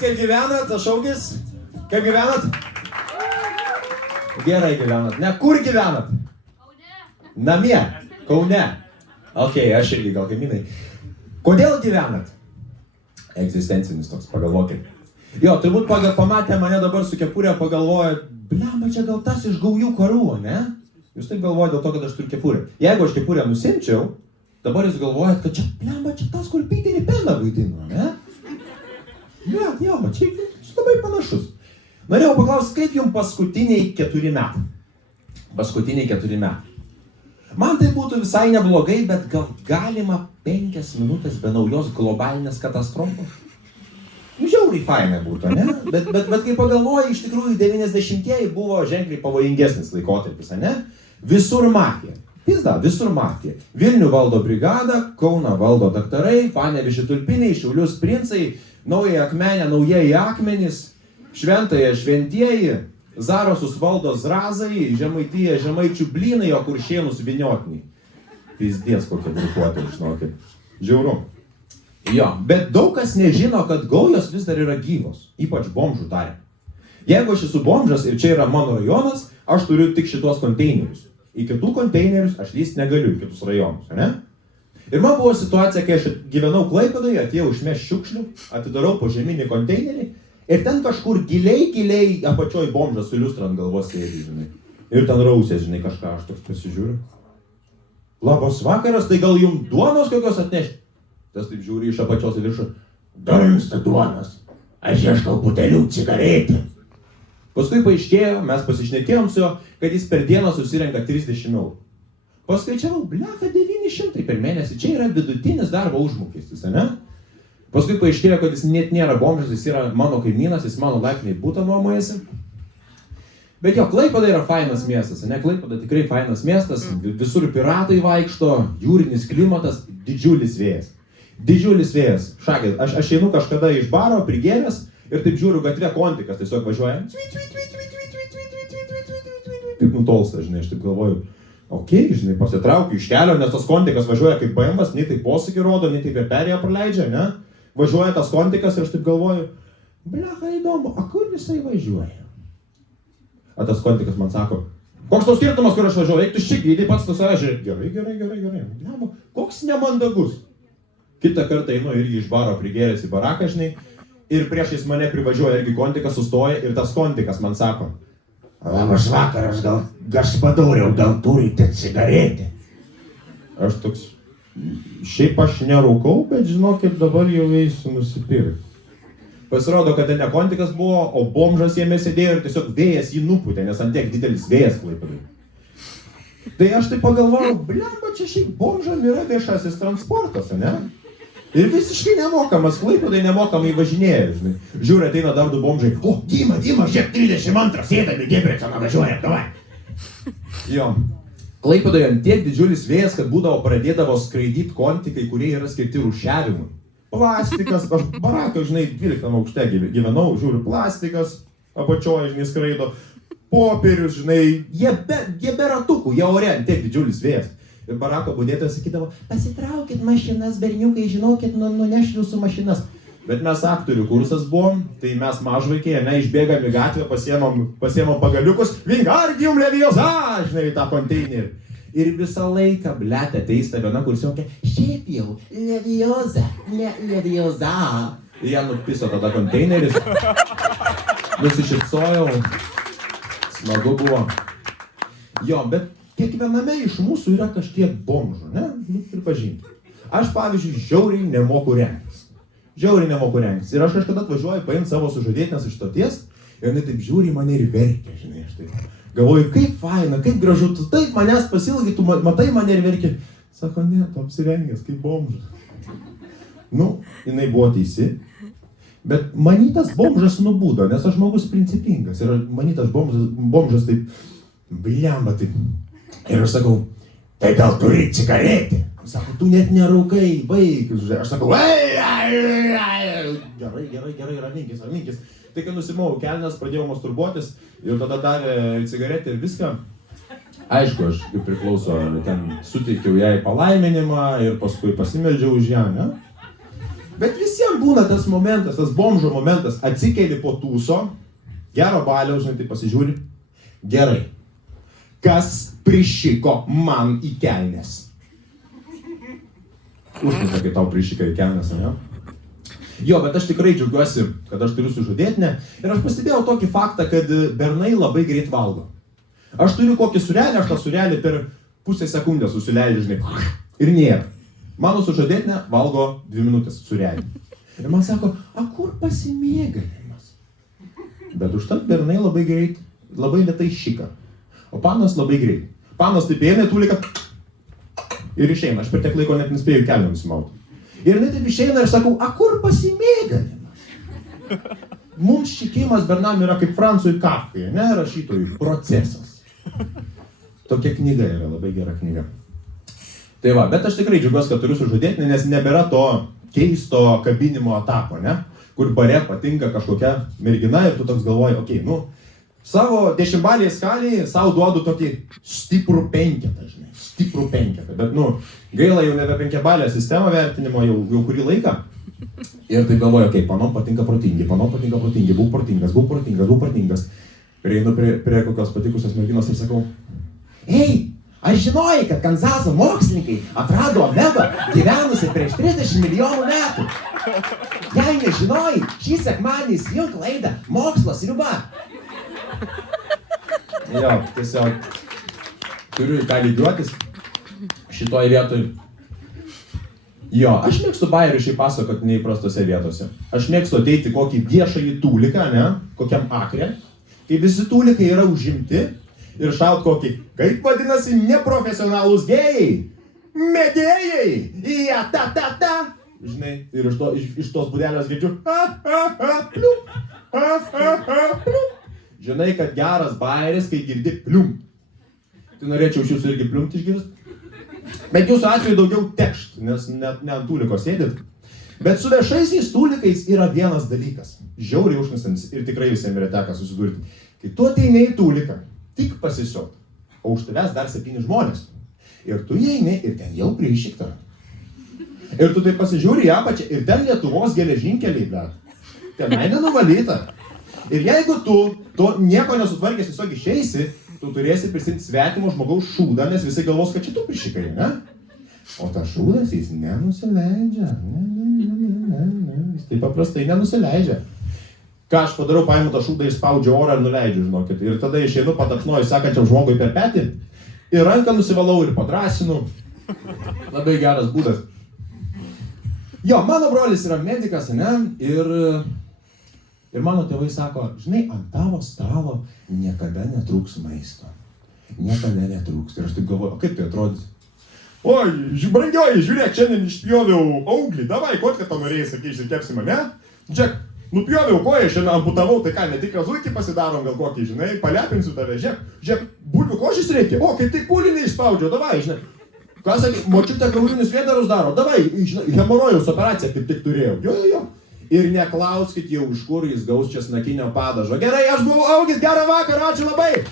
Kaip gyvenat, aš augis? Kaip gyvenat? Gerai gyvenat. Ne, kur gyvenat? Kaune. Namie. Kaune. Ok, aš irgi gal kaimynai. Kodėl gyvenat? Egzistencinis toks, pagalvokit. Jo, turbūt pamatę mane dabar su kepurė pagalvoja, blemba, čia gal tas iš gaujų karų, ne? Jūs taip galvojate dėl to, kad aš turiu kepurę. Jeigu aš kepurę nusimčiau, dabar jūs galvojat, kad čia, blemba, čia tas, kur Peterį Peną vaidino, ne? Bet, jo, čia labai panašus. Norėjau paklausti, kaip jums paskutiniai 4 metai? Paskutiniai 4 metai. Man tai būtų visai neblogai, bet gal galima 5 minutės be naujos globalinės katastrofos? Žiauriai fainai būtų, ne? Bet kai pagalvoju, iš tikrųjų 90-ieji buvo ženkliai pavojingesnis laikotarpis, ne? Visur mafija. Pizda, visur mafija. Vilnių valdo brigada, Kauną valdo daktarai, Panevėžį tulpiniai, Šiaulius princai, Naująją Akmenę, naujieji akmenys, Šventąją šventieji, Zarasus valdo zrazai, Žemaitiją žemaičių blynai, o Kuršėnus viniotiniai. Pizdės kokia grupuotė, žinokit. Žiauru. Jo, bet daug kas nežino, kad gaujos vis dar yra gyvos, ypač bomžų tarpe. Jeigu aš esu bomžas ir čia yra mano rajonas, aš turiu tik šitos konteinerius. Į kitų konteinerius aš lyst negaliu, į kitus rajonus, ne? Ir man buvo situacija, kai aš gyvenau Klaipėdoje, atėjau išmest šiukšlių, atidarau požeminį konteinerį ir ten kažkur giliai apačioj bomžas su liustra ant galvos sėdi, žinai. Ir ten rausė, žinai, kažką aš toks pasižiūriu. Labas vakaras, tai gal jums duonos kokios atnešti? Tas taip žiūri iš apačios į viršų. Dar jums ta duonos. Aš ieškau butelių cigaretę. Paskui paaiškėjo, mes pasišnekėjom su juo, kad jis per dieną susirenka 30 eurų. Paskaičiavau, bleka 900 per mėnesį, čia yra vidutinis darbo užmokestis, ne? Paskui paaiškėjo, kad jis net nėra bomžas, jis yra mano kaimynas, jis mano laiptinėj butą nuomojasi. Bet jo, Klaipėda yra fainas miestas, ne? Klaipėda tikrai fainas miestas, visur piratai vaikšto, jūrinis klimatas, didžiulis vėjas. Didžiulis vėjas. Šakė, aš einu kažkada iš baro, prigėręs ir taip žiūriu gatvė kontikas, tiesiog važiuoja. Taip nutolsta, žinai, aš taip galvoju. Okei, žinai, pasitraukiu iš kelio, nes tas kontikas važiuoja kaip BMW'as, nei taip posūkį rodo, nei taip per perėją praleidžia, ne? Važiuoja tas kontikas ir aš taip galvoju, blecha įdomu, a kur jisai važiuoja? A tas kontikas man sako, koks tau skirtumas, kur aš važiuoju, eik tu šik, įdai pats tu save žiūrėk. Gerai. Blema, koks nemandagus. Kitą kartą einu irgi iš baro prigėręs į baraką, žinai, ir priešais mane privažiuoja irgi kontikas, sustoja ir tas kontikas man sako, labas vakaras, gal gaspadoriau, gal turite cigaretę? Aš toks, šiaip aš nerūkau, bet žinokit, dabar jau eisiu nusipirkti. Pasirodo, kad ten ne kontikas buvo, o bomžas jame sėdėjo ir tiesiog vėjas jį nupūtė, nes ant tiek didelis vėjas Klaipėdoje. Tai aš taip pagalvojau, blemba, čia šiaip bomžam yra viešasis transportas, ne? Ir visiškai nemokamas, Klaipėdai nemokamai važinėja, žinai. Žiūri, ateina dar 2 bomžai. O, Dima, žiūrėk, 32, sėdami, Debreceno važiuoja, davai. Jo. Klaipėdoje ant tiek didžiulis vėjas, kad pradėdavo skraidyti kontikai, kurie yra skirti rūšiavimui. Plastikas, aš baraką, žinai, 12 aukšte gyvenau, žiūriu, plastikas, apačioje, žinai, skraido. Popierius, žinai, jie be ratukų, jie ore ant tiek didžiulis vėjas. Ir barako budėtojas sakydavo, pasitraukit mašinas, berniukai, žinokit, nuneš jūsų mašinas. Bet mes aktorių kursas buvom, tai mes mažvaikiai, ne, išbėgam į gatvę, pasiemam pagaliukus, Wingardium Leviosa, žinai, tą konteinerį. Ir visą laiką, blete, ateista viena kursiokė, šiaip jau, Leviosa, Leviosa. Ir ją nupiso tada konteineris, nusišypsojau, smagu buvo. Jo, bet kiekviename iš mūsų yra kažkiek bomžų, ne? Pripažinti. Aš, pavyzdžiui, žiauriai nemoku rengtis. Ir aš kažkada atvažiuoju paimti savo sužadėtinės iš stoties ir jinai taip žiūri mane ir verkia, žinai, aš taip. Galvoju, kaip faina, kaip gražu, tu taip manęs pasilgai, tu matai mane ir verkia. Sako, ne, tu apsirengęs kaip bomžas. Nu, jinai buvo teisi. Bet manytas bomžas nubudo, nes aš žmogus principingas. Ir manytas bomžas taip, blemba taip. Ir aš sakau, tai gal turi cigaretę? Sako, tu net nerūkai, baik. Aš sakau, gerai, raminkis. Tai kai nusimau kelnes, pradėjau masturbuotis ir tada davė cigaretę ir viską. Aišku, aš kaip priklauso, ten suteikiau jai palaiminimą ir paskui pasimeldžiau už ją, ne? Bet visiems būna tas momentas, tas bomžo momentas, atsikeli po tūso, gero balio, žinai, tai pasižiūri. Gerai. Kas prišiko man į kelnes? Užmuša, kai tau prišika į kelnes, ne? Jo, bet aš tikrai džiaugiuosi, kad aš turiu sužadėtinę. Ir aš pastebėjau tokį faktą, kad bernai labai greit valgo. Aš turiu kokį surelį, aš tą surelį per pusę sekundės susileidžiu, žinai, ir nėra. Mano sužadėtinė valgo 2 minutės surelį. Ir man sako, a kur pasimėgavimas? Bet užtat bernai labai greit, labai lėtai šika. O panas labai greit. Panas taip ėmė tūliką ir išeina. Aš per tiek laiko net nespėjau kelnių nusimauti. Ir jinai taip išeina ir sakau, a kur pasimėgavimas? Mums šikimas bernam yra kaip Francui Kafkai, ne, rašytojui, procesas. Tokia knyga yra, labai gera knyga. Tai va, bet aš tikrai džiaugiuosi, kad turiu sužadėtinį, nes nebėra to keisto kabinimo etapo, ne? Kur bare patinka kažkokia mergina ir tu toks galvoji, okei, savo 10-balėje skalėje savo duodu tokį stiprų 5, žinai, stiprų 5. Bet, gaila jau nebe 5-balę sistemą vertinimo jau kurį laiką. Ir tai galvoju, okei, panom patinka protingi, būk protingas. Prieinu prie kokios patikusios merginos ir sakau, ei, ar žinojai, kad Kanzaso mokslininkai atrado amebą gyvenusi prieš 30 milijonų metų? Jei nežinojai, šį sekmadienį įsijunk laidą Mokslo sriuba. Jo, tiesiog turiu į ką lygiuotis šitoj vietoj. Jo, aš mėgstu bajeriškai pasakoti neįprastose vietose. Aš mėgstu ateiti kokį viešąjį tūliką, ne, kokiam akre, kai visi tūlikai yra užimti. Ir šaut kokį, kaip vadinasi neprofesionalūs gėjai, mėgėjai, ja, ta. Žinai, ir iš tos būdelės girdžiu, plium, plium. Žinai, kad geras bajeris, kai girdi plium. Tai norėčiau iš jūsų irgi pliumt išgirsti. Bet jūsų atveju daugiau tekšt, nes net ne ant tūliko sėdit. Bet su viešaisiais tūlikais yra vienas dalykas. Žiauriai užknistantis ir tikrai visiems yra tekę susidurti. Kai tu ateini į tūliką, tik pasisiot, o už tavęs dar 7 žmonės. Ir tu įeini ir ten jau prišikta. Ir tu taip pasižiūri į apačią ir ten Lietuvos geležinkeliai, bet. Tenai nenuvalyta. Ir jeigu tu to nieko nesutvarkęs tiesiog išeisi, tu turėsi prisimti svetimo žmogaus šūdą, nes visi galvos, kad čia tu prišikai, ne? O tas šūdas jis nenusileidžia. Jis taip paprastai nenusileidžia. Ką aš padarau, paimu tą šūdą, išspaudžiu orą ir nuleidžiu, žinokit. Ir tada išeinu, patakšnuoju sekančiam žmogui per petį. Ir ranką nusivalau ir padrasinu. Labai geras būdas. Jo, mano brolis yra medikas, ne? Ir mano tėvai sako, žinai, ant tavo stalo niekada netrūks maisto. Niekada netrūks. Ir aš taip galvoju, o kaip tai atrodys? Oi, brangioji, žiūrėk, šiandien išpjoviau auglį. Davai, kokią to norėjai, sakai, išsikepsim, ne? Žiūrėk, nupjoviau koją, šiandien amputavau, tai ką, ne tik razūkį pasidarom gal kokį, žinai, palepinsiu tave, žiūrėk, bulvių košės reikia, o, kaip tik pūlinį išspaudžiau, davai, žinai. Ką sakai, močiutė kaulinius vėdarus daro, davai, žinai, hemorojaus operaciją kaip tik turėjau, jo. Ir neklauskit jau, iš kur jis gaus česnakinio padažo. Gerai, aš buvau Augis, gerą vakarą, ačiū labai.